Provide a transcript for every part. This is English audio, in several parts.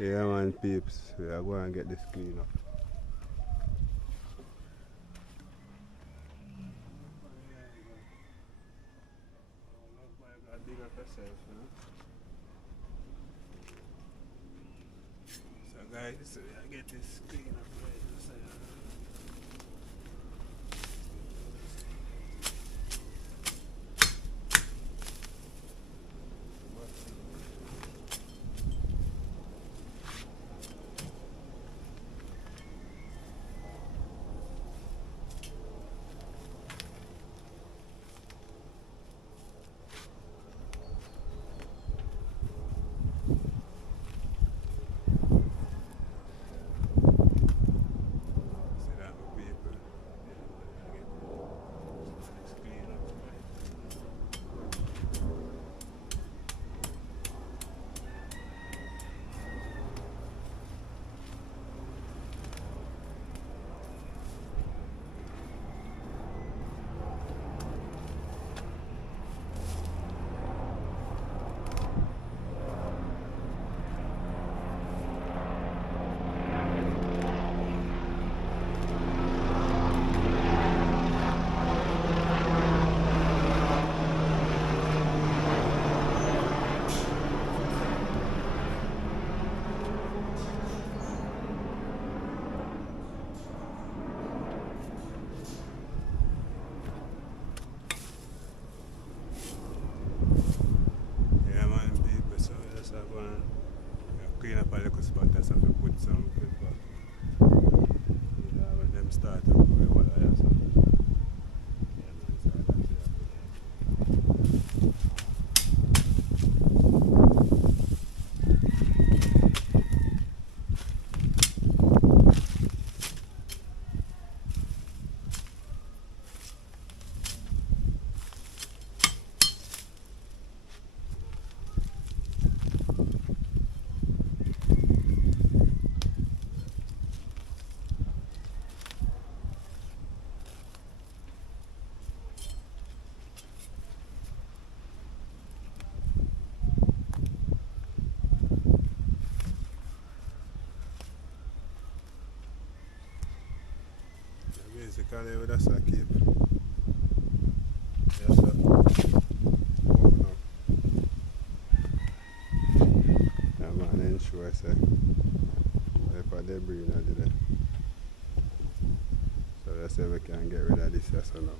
Yeah, man, peeps. We are going to get this clean up. So, guys, we get this clean up right. See that, my people? Get this clean up right. Yeah, man, people. So, we just have one. Clean up a little spot. That's have to put some people. Yeah, when them start to go, what I have. So, yeah, man, so that's it. Yeah, basically, we just keep. Yes, sir. Open up. Yeah, man, ensure, say. If I debris not there. So that's how we can get rid of this yes or now.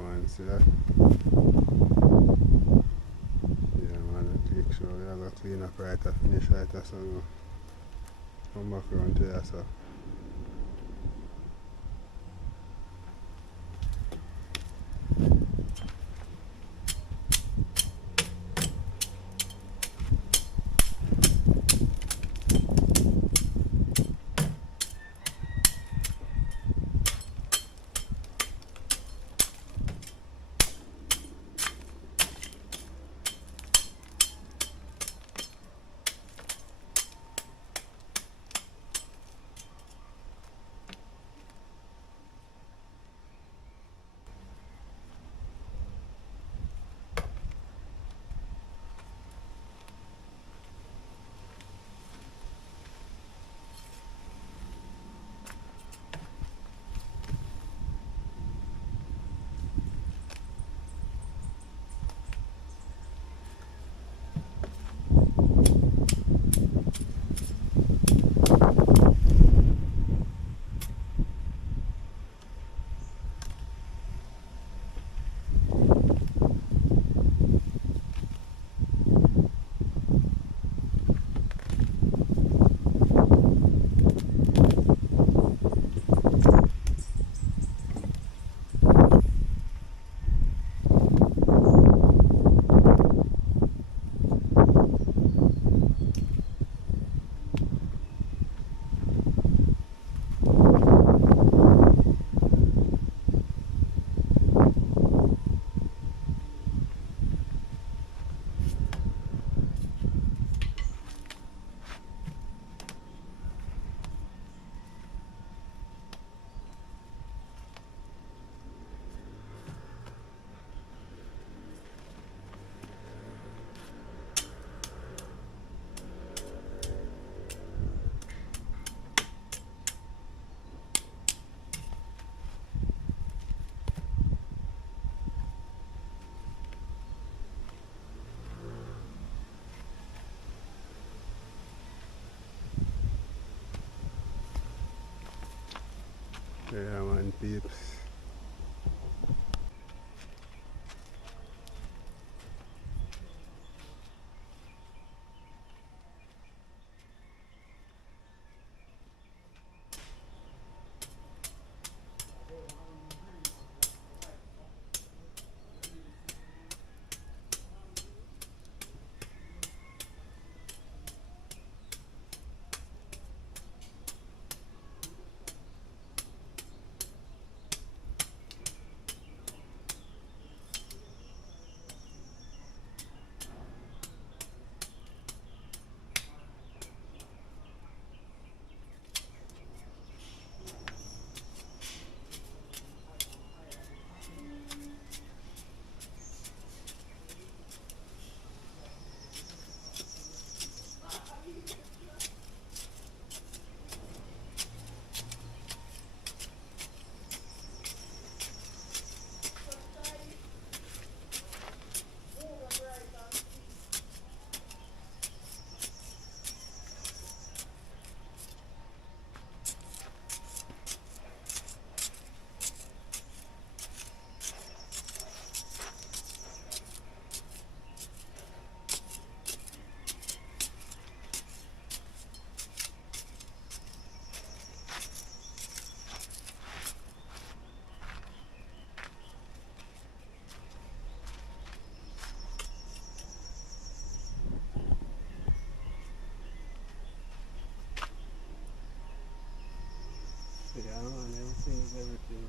man, see that? Yeah man, we make sure we are going to clean up right and finish right so we come back around to here so. Yeah man, peeps. Yeah man, everything is everything.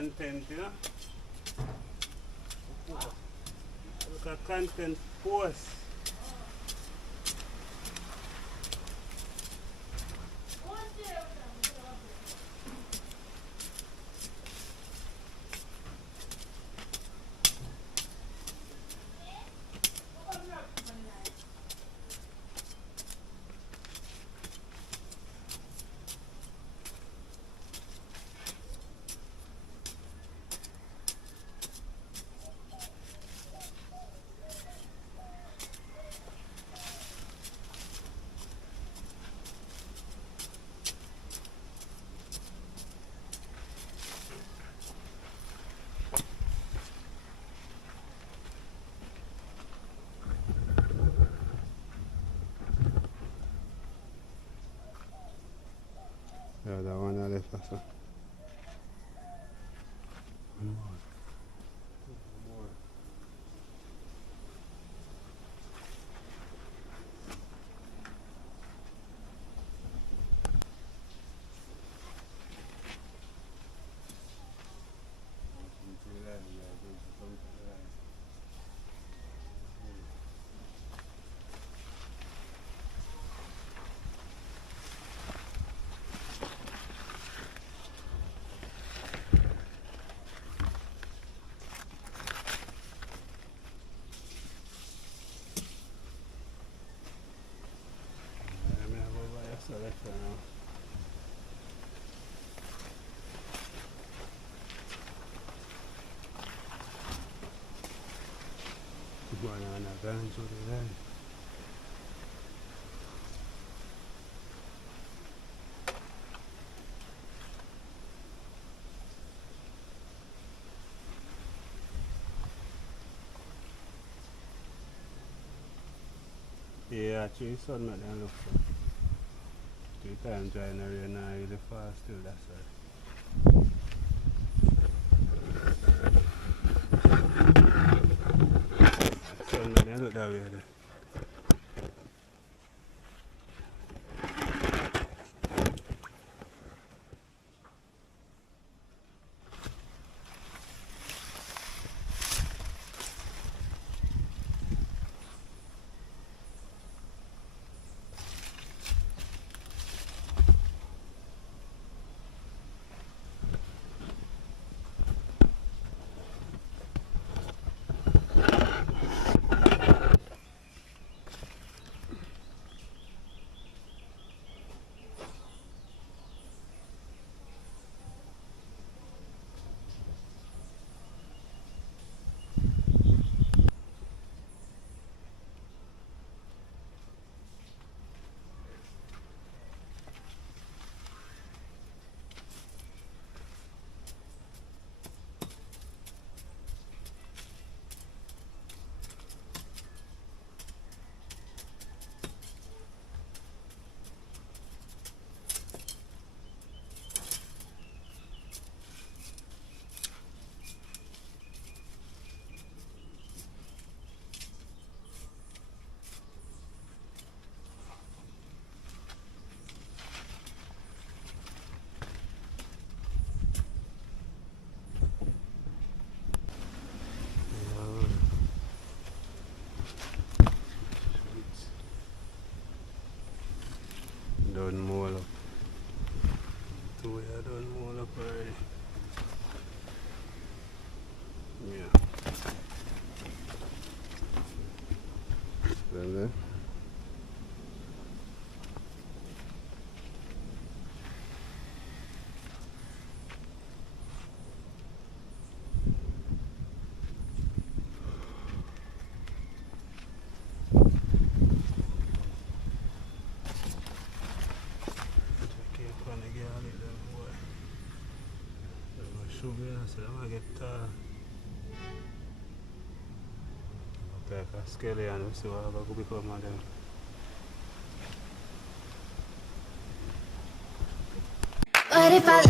content, you know. Look at content post. Yeah, that one I left also. One more. Selection now. Banana guns over there. Yeah, actually, sun not there look so. 3 times dry in the rain and really fast still, that's right. Sun not there look that way there. Done more up. 2 years done more up already. Yeah. Well then. So I'm gonna get like a skelly and we'll see what I go become of them. But if I